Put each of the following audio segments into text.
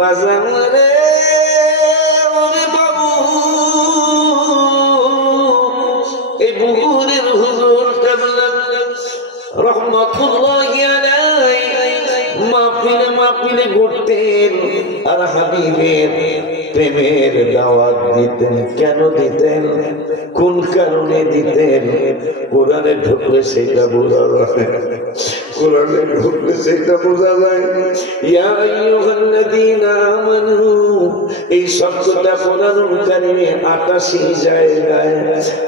বাজারে ওরে বাবু এই বুহুরের হুজুর কেবলা রহমাতুল্লাহি আলাইহি মাহফিলে ঘুরতেন আর হাবিবের প্রেমের দাওয়াত দিতেন। কেন দিতেন, কোন কারণে দিতেন? কোরআনে ঢুকলে সেটা বোঝা যায়, কোরআনে ঢুকলে সেটা বোঝা যায়। ইয়া আইয়ুহাল্লাযীনা আমানু, এই শব্দটা কোরআনুল কারীমে 88 জায়গায়,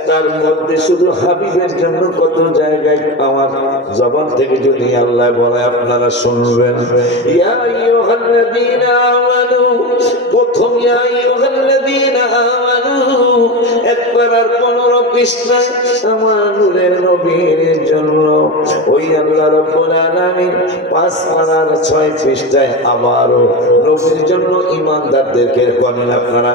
তার মধ্যে শুধু হাবিবের জন্য কত জায়গায় আমার জবান থেকে যদি আল্লাহ বলে আপনারা শুনবেন। ইয়া আইয়ুহাল্লাযীনা আমানু, প্রথম ইয়া আইয়ুহাল্লাযীনা আমানু একবার আর 15 পৃষ্ঠায় আমার নূরের নবীর জন্য ওই আল্লাহ রাব্বুল আলামিন 5 পারার 6 পৃষ্ঠায় আবারও নবীর জন্য ঈমানদারদেরকে বলেন আপনারা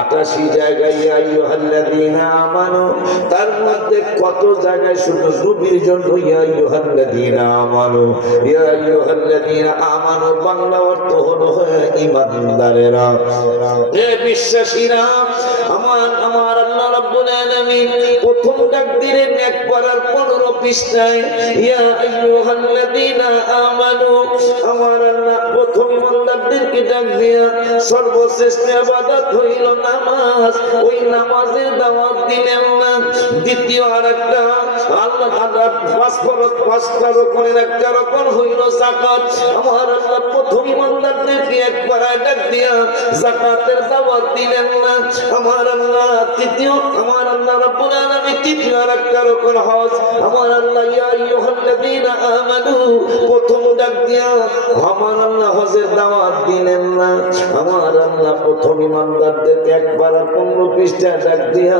88 জায়গায় ইয়া আইয়ুহাল্লাযীনা আমানু, তার মধ্যে কত জায়গায় শুধু নবীর জন্য ইয়া আইয়ুহাল্লাযীনা আমানু। ইয়া আইয়ুহাল্লাযীনা আমানু বাংলা অর্থ হলো ঈমানদারেরা, হে বিশ্বাসীরা। আমার আল্লাহ রাব্বুল আলামিন প্রথম ডাক দিলেন একবার আর 15 পৃষ্ঠায় ইয়া আইয়ুহাল্লাযীনা আমানু। আমার আল্লাহ প্রথম ঈমানদারদেরকে ডাক দিয়া সর্বশ্রেষ্ঠ ইবাদত হইল নামাজ, ওই নামাজের দাওয়াত দিলেন না। দ্বিতীয় আরেকটা আল্লাহ তাআলা 5 রকমের একটা রকম হইল যাকাত। আমার আল্লাহ প্রথম ঈমানদারদেরকে একবার ডাক দিয়া যাকাতের দাওয়াত দিলেন না। আমার আল্লাহ তৃতীয়, আমার আল্লাহ রাব্বুল আলামিন তৃতীয় আরেকটা রকম হজ। আমার আল্লাহ ইয়া আইয়ুহাল্লাযীনা আমানু প্রথম ডাক দিয়া আমার আল্লাহ হজের দাওয়াত দিলেন না। আমার আল্লাহ প্রথম ঈমানদারদেরকে একবার 15 পৃষ্ঠা ডাক দিয়া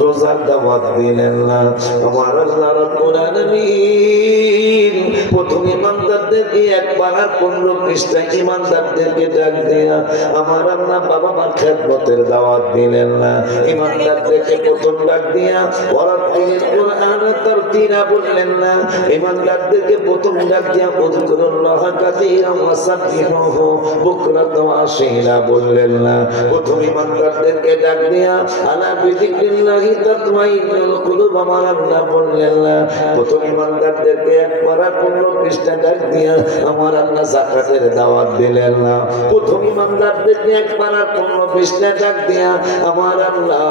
রোজার দাওয়াত দিলেন না। আমার আল্লাহ রাব্বুল আলামিন প্রথম ঈমানদারদেরকে একবার 15 পৃষ্ঠা ঈমানদারদেরকে ডাক দিয়া আমার আল্লাহ বাবা মার খেদমতের দাওয়াত দিলেন না। ঈমানদারদেরকে প্রথম ডাক দিয়া ওয়ারাতিল কুরআন তারতিলা বললেন না। ঈমানদারদেরকে প্রথম ডাক দিয়া উযকুরুল্লাহ কাসীরান ওয়া সাব্বিহুহু বুকরাতান ওয়া আসীলা বললেন না। প্রথম ঈমানদারদেরকে ডাক দিয়া আলা বিযিকরিল্লাহি তাতমাইন্নুল কুলুব আমার আল্লাহ বললেন না। প্রথম ঈমানদারদেরকে একবার 15 পৃষ্ঠা ডাক দিয়া আমার আল্লাহ যাকাতের দাওয়াত দিলেন না। প্রথম ঈমানদারদেরকে একবার 15 পৃষ্ঠা ডাক দিয়া আমার আল্লাহ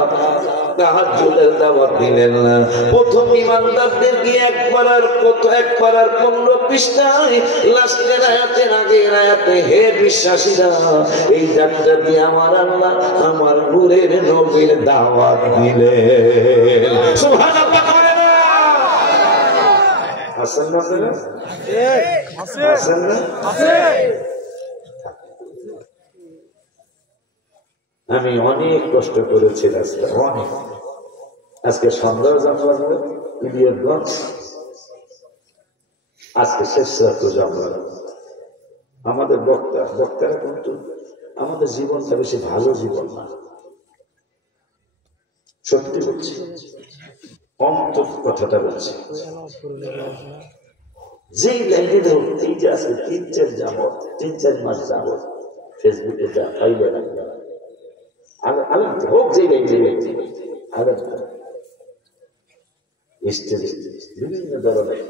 তাহাজ্জুদের দাওয়াত দিলেন না। প্রথম ঈমানদারদেরকে একবার 15 পৃষ্ঠায় লাস্টের আয়াতের আগের আয়াতে হে বিশ্বাসীরা এই ডাকটা দিয়ে আমার আল্লাহ আমার নূরের নবীর দাওয়াত দিলেন। সুবহানাল্লাহ করে না হাসান না আছে হাসান না আছে। আমি অনেক কষ্ট করেছি অনেক। আজকে সন্ধ্যা জানলাম ইলিয়টগঞ্জ, আজকে শেষ রাত্র জানলাম। আমাদের বক্তারা কিন্তু আমাদের জীবনটা বেশি ভালো জীবন না, সত্যি বলছি, অন্তত কথাটা বলছি। যেই লাইনে ধরুন এই যে আজকে 3-4 মাস যাবত ফেসবুকে যা পাইবে না হোক যে বিভিন্ন ধরনের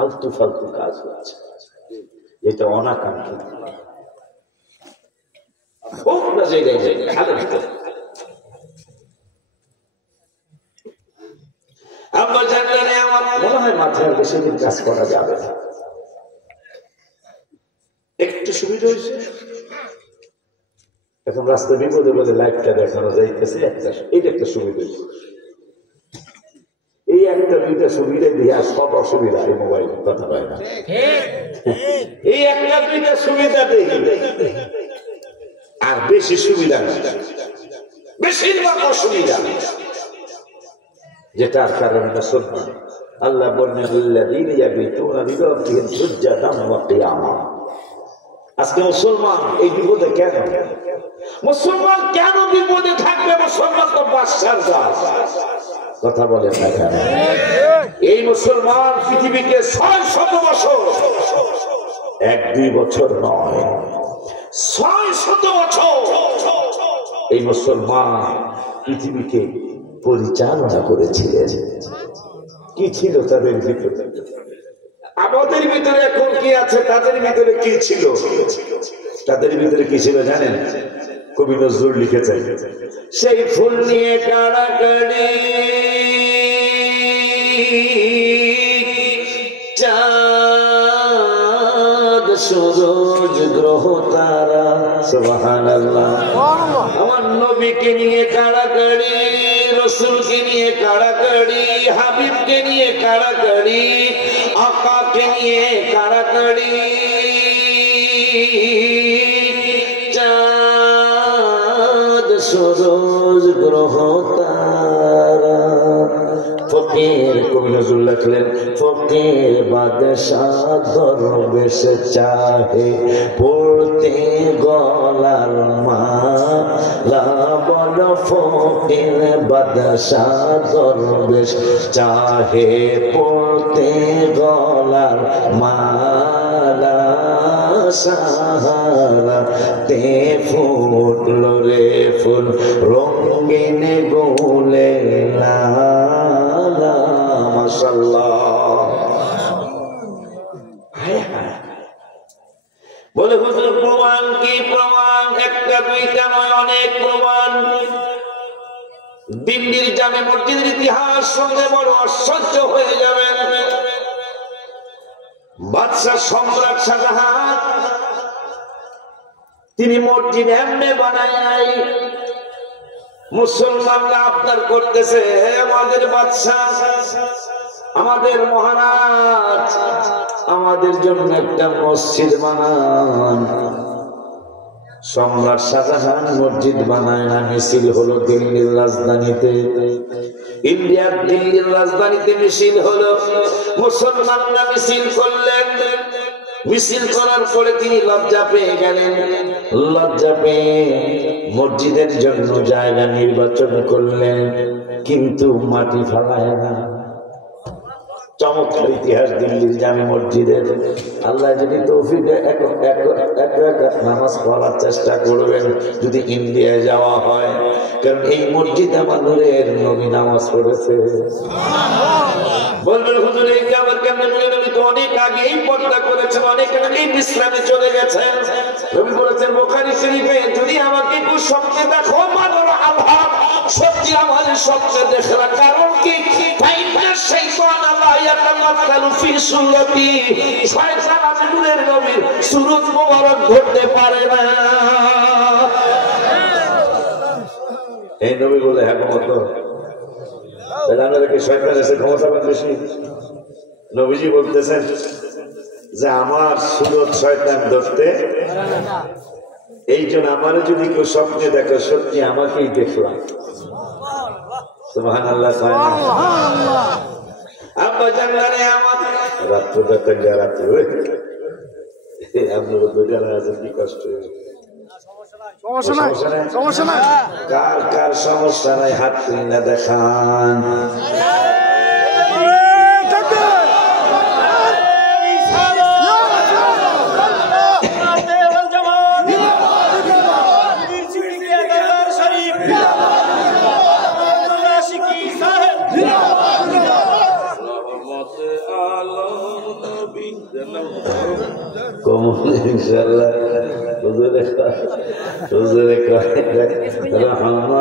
আলতু ফালতু কাজ হচ্ছে, এটা অনাকাঙ্ক্ষিত হোক না যে আমার জানলে আমার মনে হয় মাথায় বেশি দিন কাজ করা যাবে না। একটু সুবিধা হয়েছে, এখন রাস্তা বিপদে বলে লাইভটা দেখানো যাইতেছে, এইটা একটা সুবিধা। এই একটা দুইটা সুবিধা দিয়ে সব অসুবিধা এই মোবাইল কথা পায় না। এই একটা দুইটা সুবিধা দেই আর বেশি সুবিধা না, বেশিরভাগ অসুবিধা, যেটার কারণে মুসলমান আল্লাহ বললেন আল্লাযীনা ইয়াবিতুনা লিরাব্বিহিম সুজদান ওয়া কিয়ামা। আজকে মুসলমান এই বিপদে কেন? মুসলমান কেন বিপদে থাকবে? মুসলমান তো বাদশার জাত, কথা বলে না কেন? এই মুসলমান পৃথিবীকে 600 বছর, 1-2 বছর নয়, 600 বছর এই মুসলমান পৃথিবীকে পরিচালনা করেছিলেন। কি ছিল তাদের ভিতরে? আমাদের ভিতরে এখন কি আছে, তাদের ভিতরে কি ছিল? তাদের ভিতরে কি ছিল জানেন? কবি নজরুল লিখেছেন, সেই ফুল নিয়ে কাড়াকাড়ি, চাঁদ সূরজ গ্রহ তারা, সুবহানাল্লাহ। আমার নবীকে নিয়ে কাড়াকাড়ি, রসুলকে নিয়ে কাড়াকাড়ি, হাবিবকে নিয়ে কাড়াকাড়ি, আকাকে নিয়ে কাড়াকাড়ি, চাঁদ সূরজ গ্রহ তারা। ফকির কবি নজরুল লিখলেন, ফকির বাদশাহ দরবেশ চাহে পড়তে গলার মালা, বল ফকির বাদশাহ দরবেশ চাহে পড়তে গলার মালা, সাহারা তে ফুটল রে ফুল রঙিন গোলে লালা, মাশাআল্লাহ। বলে হুজুর প্রমাণ কি? প্রমাণ একটা দুইটা নয়, অনেক প্রমাণ। দিল্লির জামে মসজিদের ইতিহাস শুনলে বড় আশ্চর্য হয়ে যাবে। বাদশাহ সম্রাট শাহজাহান তিনি মসজিদ এমনি বানায়, মুসলমানরা আবদার করতেছে, আমাদের বাদশাহ, আমাদের মহারাজ, আমাদের জন্য একটা মসজিদ বানান। সম্রাট শাহজাহান মসজিদ বানায় না, মিছিল হলো দিল্লির রাজধানীতে, ইন্ডিয়ার দিল্লির রাজধানীতে মিছিল হলো। মুসলমানরা মিছিল করলেন, মিছিল করার পরে তিনি লজ্জা পেয়ে গেলেন। লজ্জা পেয়ে মসজিদের জন্য জায়গা নির্বাচন করলেন, কিন্তু মাটি ফালায় না। চমৎকার ইতিহাস দিল্লির জামে মসজিদের। আল্লাহ যদি তৌফিক এক রাকাত নামাজ পড়ার চেষ্টা করবেন যদি ইন্ডিয়ায় যাওয়া হয়, কারণ এই মসজিদ আমাদের নবী নামাজ পড়েছে। বলবেন হুজুর এই আমার কেমন? নবী তো অনেক আগেই পর্দা করেছেন, অনেক আগেই বিশ্রামে চলে গেছেন। নবী বলেছেন বুখারী শরীফে, যদি আমাকে একটু স্বপ্নে দেখো মানর আল্লাহ, সত্যি আমার স্বপ্নে দেখলাম। কারণ কি? শয়তান আল্লাহ ইয়াতামাত্তালু ফি সুরতি, শয়তান আমাদের নবীর সুরত মোবারক ধরতে পারে না। এই নবী বলে হ্যাঁ মত আমাদেরকে শয়তান এসে ক্ষমতা বেশি। নবীজি বলতেছেন যে আমার সুরত শয়তান ধরতে, এই জন্য আমারও যদি কেউ স্বপ্নে দেখো সত্যি আমাকেই দেখলাম। সুবহানাল্লাহ। আব্বা জানলারে আমার রাত্র বেতা রাত্রে আপনার দুজনে আছেন, কি কষ্ট। কার কার সমস্যা নাই হাত তুলে না দেখান। ইনশাআল্লাহ হুজুরে